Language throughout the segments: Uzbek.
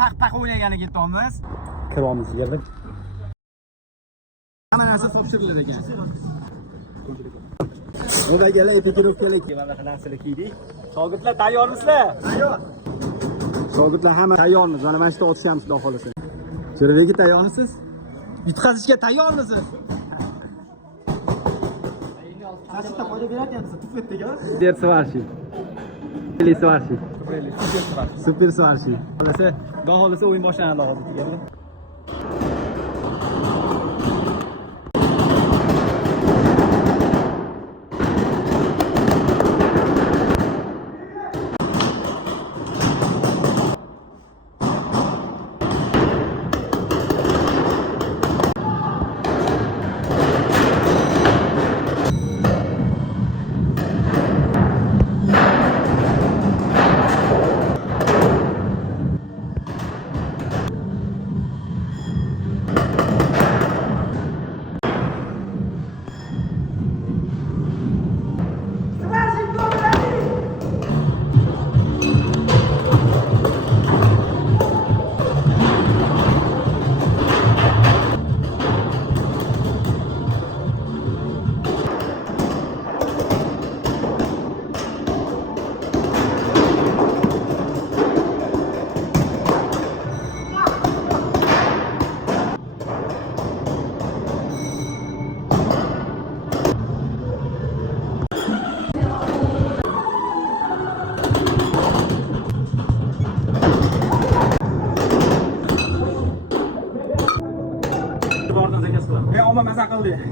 Taq o'ynagani ketamiz. Kiramiz yerda. Hamma narsa topshirilar ekan. O'dagalar epikirovkalar mana shu narsalar kiydik. Shogirdlar tayyormisizlar? Tayyor. Shogirdlar hamma tayyormiz. Mana mana shu otishamiz xudo xolasa. Jo'rabek tayyormisiz? Yutqazishga tayyormisiz? Sachita foyda berayapsiz, tufetdega. Der svarshi. Eli svarshi. Super svarshi. Xolasa, xudo xolasa o'yin boshlanadi hozir.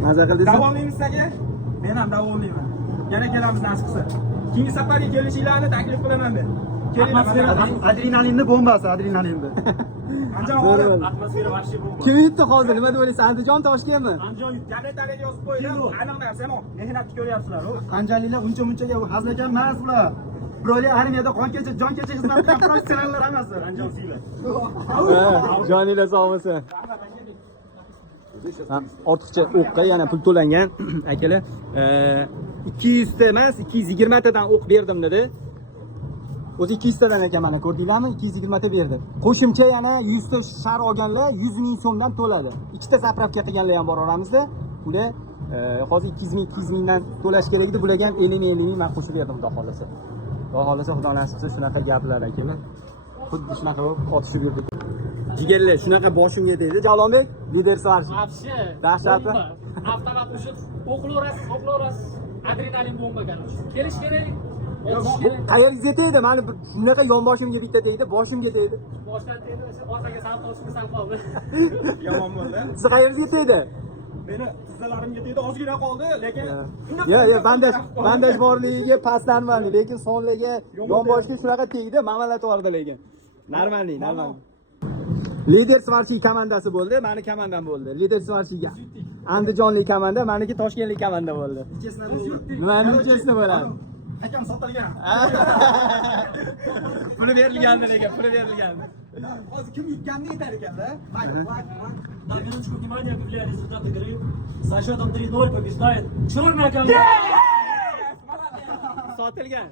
Maza qildik. Davolaymiz aka. Men ham davolayman. Yana kelamiz nasib qilsa. Keyingi safarga kelishinglarni taklif qilaman men. Kelinglar. Adrenalinni bombasi, adrenalinni. Andijon atmosfera vahshiy bomba. Kim yutdi hozir? Nima deb o'ylaysiz? Andijon Toshkentmi? Andijon yutdi. Gazetlarga yozib qo'ydim. Aniq narsa, mehnatni ko'ryapsizlar. Qanjalilar uncha-munchaga hazlagan emas bular. Birovlar armiyada qon kechib, jon kechib xizmat qilgan professionallar hammasi. Andijon siylar. Joninglar sog' bo'lsin. Ortiqcha o'qqa yana pul to'langan akalar 200 ta emas 220 tadan o'q berdim dedi. O'zi 200 tadan ekan mana ko'rdinglarmi? 220 ta berdi. Qo'shimcha yana 100 ta shar olganlar 100 ming so'mdan to'ladi. Ikkita zapravka qilganlar ham bor oramizda. Ular hozir 200 mingdan to'lash kerak edi. Bularga ham 50 ming men qo'shib berdim xudo xolasa. Xudo xolasa xudo nasib qilsa shunaqa gaplar akalar. Xuddi shunaqa otishib yurdik. Jigarlar shunaqa boshimga tegdi. Jalolbek, lider sarshi. Вообще. Dahshatli. Avtomat ushib o'qilorasiz. Adrenalin bomba короче. Kelish kerak. Qayerga tegdi? Mani shunaqa yonboshimga bitta tegdi, boshimga tegdi. Boshdan tegdi, orqaga sal toshib sal qoldi. Yomon bo'ldi. Siz qayerga tegdi? Meni tizzalarimga tegdi, ozgina qoldi, lekin bandaj borligiga pastdanman, lekin sonlarga yonboshga shunaqa tegdi, mamalatib yubordi lekin. Normal. Lider Svarshi komandasi bo'ldi, meni komandam bo'ldi. Lider Svarshiga Andijonlik komanda, meniki Toshkentlik komanda bo'ldi. Nima nechasida bo'ladi? Akam sotilgan. Puli berilgandi lekin, puli berilgandi. Hozir kim yutganini aytar ekan-da. На минуточку внимания объявляю результат игры. Со счетом 3-0 побеждает черная команда. Sotilgan.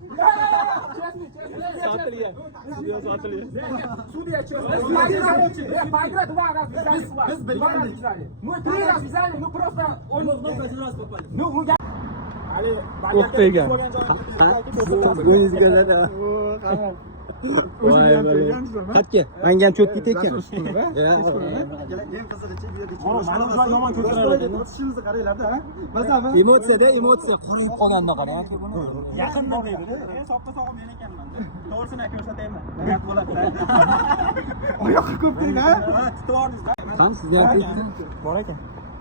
Sotilgan. Судья честно. Поиграть 2 раза взяли. Без билетов взяли. Мы 3 раза взяли, ну просто... Он много один раз попали. Ну, O'qtagan. Qatga, menga ham cho'tki tekkan. Eng qizig'ichi bu yerda yomon ko'taradi. Otishimizni qaranglar-da, ha? Masalan, Emotsiya qorayib qolgandan qarang. Yaqinda deydi. Soppa sog'im men ekanman. To'g'risini ko'rsatayman. Gap bo'ladi. oyoqqa ko'p tegdi, ha? Ha, tutordingiz-da. Ham sizga ham ketdi. Bor ekan.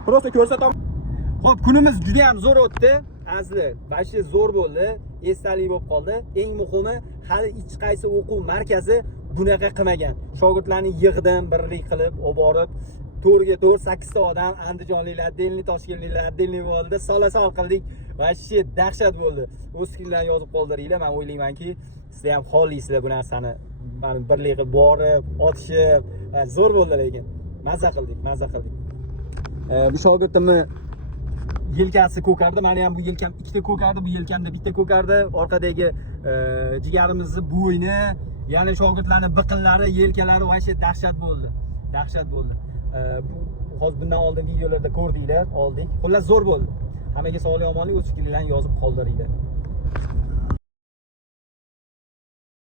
Просто ko'rsataman. Xo'p, kunimiz juda ham zo'r o'tdi. Asli, bashi zo'r bo'ldi, esdalik bo'lib qoldi. Eng muhimi, hali hech qaysi o'quv markazi bunaqa qilmagan. Shogirdlarni yig'dim, birlik qilib, olib borib, to'rga 8 ta odam, andijonliklar, atdelniy toshkentliklar, atdelniy bo'ldi, sola-sol qildik. Vashi dahshat bo'ldi. O'z fikrlaringizni yozib qoldiringlar. Men o'ylaymanki, sizlar ham xohlaysizlar bu narsani. Mana birlik qilib borib, otishib, zo'r bo'ldi lekin. Mazza qildik. Bu shogirdimni yelkasi ko'kardi. Meni ham bu yelkam ikkita ko'kardi, bu yelkamda bitta ko'kardi. Orqadagi jigarimizni bo'yni, Ya'ni shogirdlarning biqinlari, yelkalari vashshe dahshat bo'ldi. Dahshat bo'ldi. Hozir bundan oldin videolarda ko'rdinglar, oldik. Xullas zo'r bo'ldi. Hammaga sog'lik, omonlik, o'z fikringizni yozib qoldiringlar.